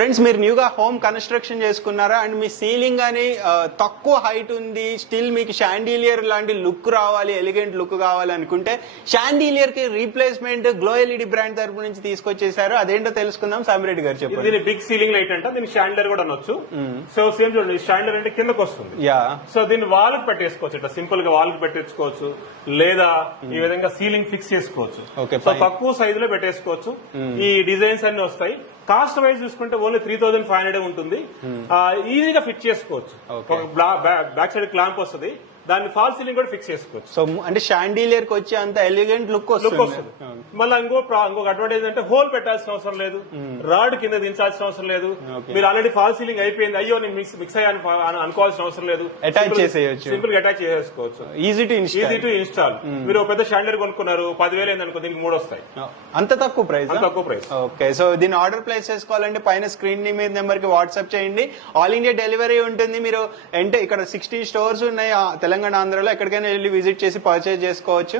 Friends, మీరు న్యూగా home construction చేసుకున్నారా అండ్ మీ సీలింగ్ అని తక్కువ హైట్ ఉంది, స్టిల్ మీకు షాండిలియర్ లాంటి లుక్ రావాలి, ఎలిగెంట్ లుక్ కావాలి అనుకుంటే షాండిలియర్ కి రీప్లేస్మెంట్ గ్లో ఎల్ఈడి బ్రాండ్ తరపు నుంచి తీసుకొచ్చేసారు. అదేంటో తెలుసుకుందాం. సామిరెడ్డి గారు చెప్పండి. దీని బిగ్ సీలింగ్ లైట్ అంట, దీనికి షాండిలియర్ కూడా అనొచ్చు. సో సేమ్ చూడండి, షాండిలియర్ అంటే కిందకు వస్తుంది. సో దీన్ని వాల్ కి పెట్టేసుకోవచ్చు, ఇట్లా సింపుల్ గా వాల్ కి పెట్టేసుకోవచ్చు, లేదా ఈ విధంగా సీలింగ్ ఫిక్స్ చేసుకోవచ్చు. సో తక్కువ సైజులో పెట్టేసుకోవచ్చు. ఈ డిజైన్స్ అన్ని వస్తాయి. కాస్ట్ వైజ్ చూసుకుంటే ఓన్లీ 3500 ఉంటుంది. ఈజీగా ఫిట్ చేసుకోవచ్చు. బ్యాక్ సైడ్ క్లాంప్ వస్తుంది, దాన్ని ఫాల్ సీలింగ్ కూడా ఫిక్స్ చేసుకోవచ్చు. సో అంటే షాండిలియర్ కి వచ్చే అంత ఎలిగెంట్ లుక్ వస్తుంది. మళ్ళీ ఇంకొక అడ్వాంటేజ్ అంటే హోల్ పెట్టాల్సిన అవసరం లేదు, రాడ్ కింద దించాల్సిన అవసరం లేదు. మీరు ఆల్రెడీ ఫాల్ సీలింగ్ అయిపోయింది, అయ్యో నేను మిక్స్ అయ్యాను అనుకోవాల్సిన అవసరం లేదు. అటాచ్ చేసేయచ్చు, సింపుల్ గా అటాచ్ చేసుకోవచ్చు. Easy to install. మీరు పెద్ద షాండిలియర్ కొనుక్కున్నారు, 10,000 అయింది అనుకో, దీనికి 3 వస్తాయి. అంత తక్కువ ప్రైస్? తక్కువ ప్రైస్. ఓకే, సో దీన్ని ఆర్డర్ ప్లేస్ చేసుకోవాలంటే పైన స్క్రీన్ మీద నెంబర్ కి వాట్సాప్ చేయండి. ఆల్ ఇండియా డెలివరీ ఉంటుంది. మీరు అంటే ఇక్కడ 16 స్టోర్స్ ఉన్నాయి తెలంగాణ, ఆంధ్రలో. ఎక్కడికైనా వెళ్ళి విజిట్ చేసి పర్చేజ్ చేసుకోవచ్చు.